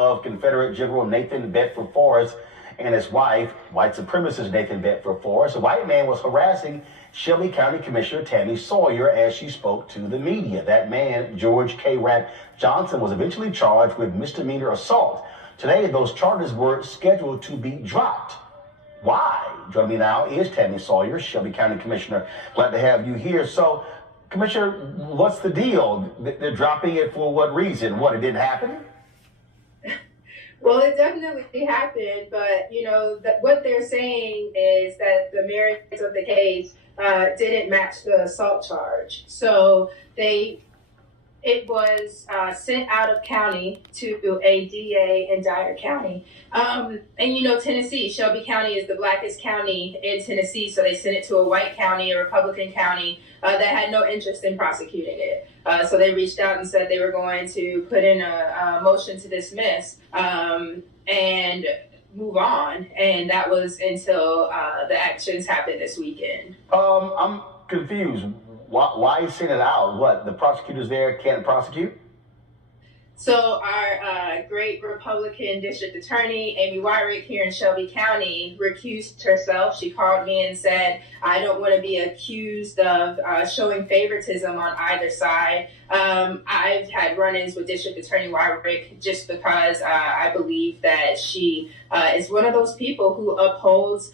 Of Confederate General Nathan Bedford Forrest and his wife, white supremacist Nathan Bedford Forrest. A white man was harassing Shelby County Commissioner Tammy Sawyer as she spoke to the media. That man, George K. Rat Johnson, was eventually charged with misdemeanor assault. Today, those charges were scheduled to be dropped. Why? Joining me now is Tammy Sawyer, Shelby County Commissioner. Glad to have you here. So, Commissioner, what's the deal? They're dropping it for what reason? What, it didn't happen? Well, it definitely happened, but what they're saying is that the merits of the case didn't match the assault charge. So it was sent out of county to a DA in Dyer County. And Tennessee, Shelby County is the blackest county in Tennessee, so they sent it to a white county, a Republican county that had no interest in prosecuting it. So they reached out and said they were going to put in a motion to dismiss and move on. And that was until the actions happened this weekend. I'm confused. Why send it out? What, the prosecutors there can't prosecute? So our great Republican district attorney, Amy Wyrick, here in Shelby County, recused herself. She called me and said, I don't want to be accused of showing favoritism on either side. I've had run-ins with District Attorney Wyrick just because I believe that she is one of those people who upholds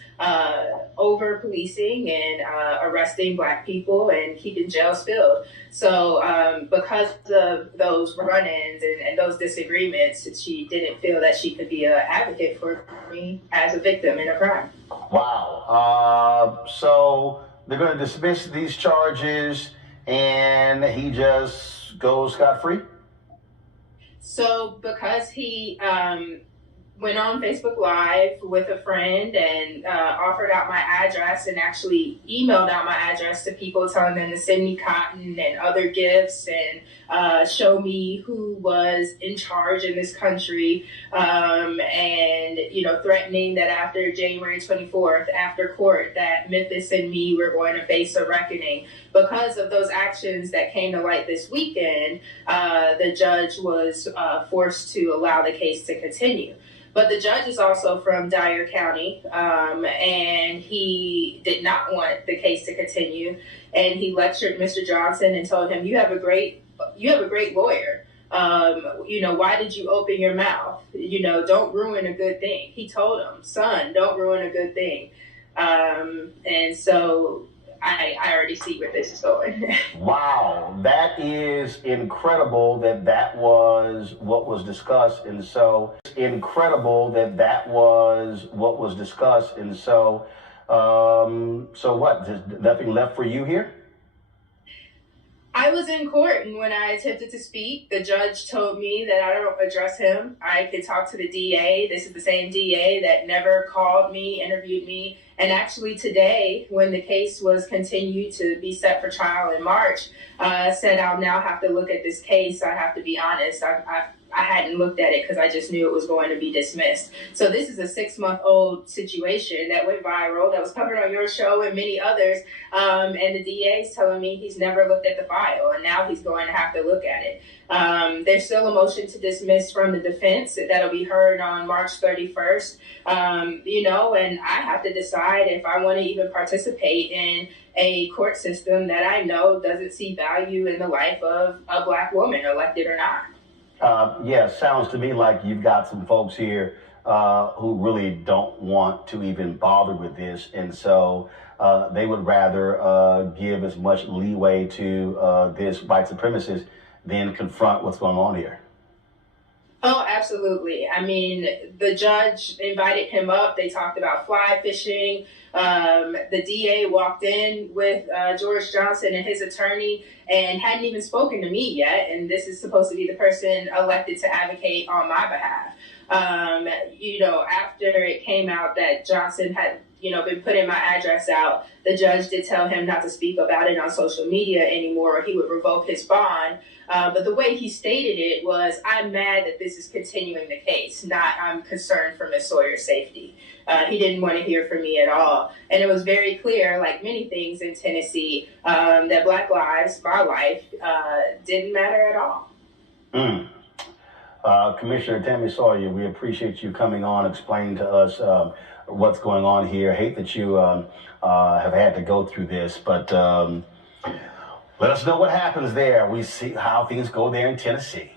over-policing and arresting Black people and keeping jails filled. So because of those run-ins and those disagreements, she didn't feel that she could be an advocate for me as a victim in a crime. Wow. So they're going to dismiss these charges and he just goes scot-free? So because he went on Facebook Live with a friend and offered out my address and actually emailed out my address to people, telling them to send me cotton and other gifts and show me who was in charge in this country, and threatening that after January 24th, after court, that Memphis and me were going to face a reckoning. Because of those actions that came to light this weekend, the judge was forced to allow the case to continue. But the judge is also from Dyer County, and he did not want the case to continue. And he lectured Mr. Johnson and told him, "You have a great lawyer. Why did you open your mouth? Don't ruin a good thing." He told him, "Son, don't ruin a good thing." And so I already see where this is going. Wow, that is incredible that was what was discussed. And so incredible that was what was discussed. And so, so what, there's nothing left for you here? I was in court, and when I attempted to speak, the judge told me that I don't address him. I could talk to the DA. This is the same DA that never called me, interviewed me. And actually today, when the case was continued to be set for trial in March, said I'll now have to look at this case. I have to be honest. I hadn't looked at it because I just knew it was going to be dismissed. So this is a 6-month-old situation that went viral, that was covered on your show and many others. And the DA is telling me he's never looked at the file, and now he's going to have to look at it. There's still a motion to dismiss from the defense that'll be heard on March 31st. And I have to decide if I want to even participate in a court system that I know doesn't see value in the life of a Black woman, elected or not. Yeah, sounds to me like you've got some folks here who really don't want to even bother with this. And so they would rather give as much leeway to this white supremacist than confront what's going on here. Oh, absolutely. I mean, the judge invited him up. They talked about fly fishing. The DA walked in with George Johnson and his attorney and hadn't even spoken to me yet. And this is supposed to be the person elected to advocate on my behalf. After it came out that Johnson had, been putting my address out, the judge did tell him not to speak about it on social media anymore, or he would revoke his bond. But the way he stated it was, I'm mad that this is continuing the case, not I'm concerned for Ms. Sawyer's safety. He didn't want to hear from me at all. And it was very clear, like many things in Tennessee, that Black lives, my life, didn't matter at all. Commissioner Tammy Sawyer, we appreciate you coming on, explaining to us what's going on here. I hate that you have had to go through this, but let us know what happens there. We see how things go there in Tennessee.